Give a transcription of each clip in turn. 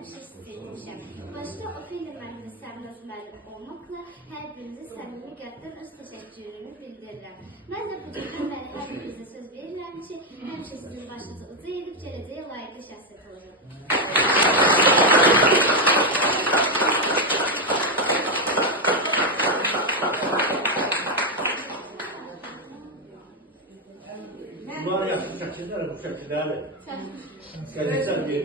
həmişə istəymişəm. Başda o film müəllimi Sərnaz müəllim olmaqla hər birinizə səmimi qəlbdən öz təşəkkürümü bildirirəm. Mən də bu cümlə hər birinizə söz verirəm ki, həmişə sizin başınızı uca edib gələcəyə layiqli şəxsiyyət olacaq. Bunlar yaxşı şəkillər, bu şəkilləri. Gəlirsən bir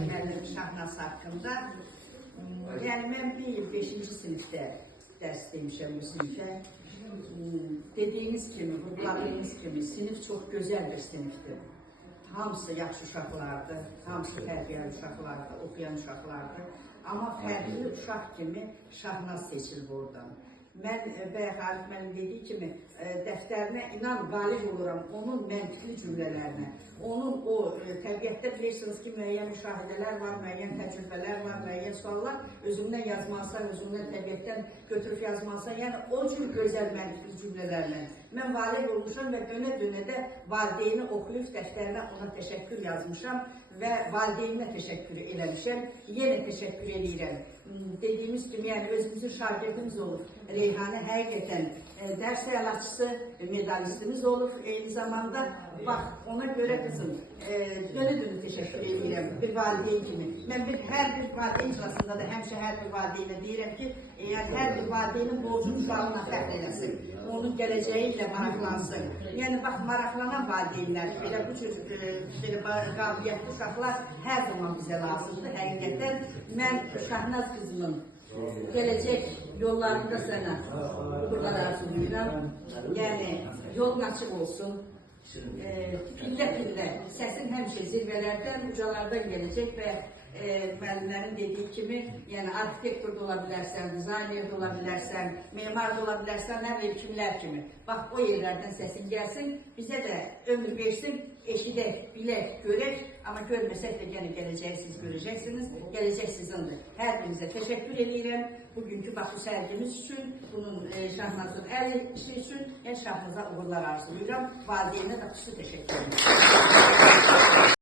Müəllim Şahnaz haqqında. Yəni, mən 5-ci sinifdə dərs demişəm bu sinifə. Dediyiniz kimi, vurguladığınız kimi, sinif çox gözəl bir sinifdir. Hamısı yaxşı uşaqlardır, hamısı tərbiyyəli uşaqlardır, oxuyan uşaqlardır. Amma fərqli uşaq kimi Şahnaz seçildi oradan. Mən bayaq Arif müəllim dediyi kimi dəftərinə inan qalib oluram onun məntiqli cümlələrinə. Onun o təbiətdə bilirsiniz ki, müəyyən müşahidələr var, müəyyən təcrübələr var, müəyyən suallar özündən yazmalısan, özündən təbiətdən götürüb yazmalısan. Yəni o cür gözəl məntiqli cümlələrlə mən valid olmuşam və dönə-dönə də valideyni oxuyub dəftərinə ona təşəkkür yazmışam və valideyninə təşəkkür eləmişəm. Yenə təşəkkür edirəm. Dediyimiz kimi, yəni özümüzün şagirdimiz olub. Reyhanə həqiqətən dərs əlaçısı, medalistimiz olub. Eyni zamanda, bax, ona görə qızım, dönə-dönə təşəkkür edirəm bir valideyn kimi. Mən hər bir valideyn iclasında da həmişə hər bir valideynə deyirəm ki, hər bir valideynin borcunu uşağına fərq eləsin. Onun gələcəyi ilə maraqlansın. Yəni, bax, maraqlanan valideynlər, belə bu cür qabiliyyətli uşaqlar hər zaman bizə lazımdır. Həqiqətən, mən Şahnaz qızımın gələcək yollarında sənə uğurlar arzulayıram. Yəni, yolun açıq olsun. Pillə-pillə, səsin həmişə zirvələrdən, ucalardan gələcək və müəllimlərin dediyi kimi, yəni arxitektor da ola bilərsən, dizayner da ola bilərsən, memar da ola bilərsən, nə bileyim kimlər kimi. Bax, o yerlərdən səsin gəlsin, bizə də ömür versin, eşidək, bilək, görək, amma görməsək də yəni gələcəyi siz görəcəksiniz, gələcək sizindir. Hər birinizə təşəkkür edirəm. Bugünkü bax, bu sərgimiz üçün, bunun Şahnazın əl işi üçün, yəni Şahnaza uğurlar arzulayıram. Valideynə də xüsusi təşəkkür edirəm.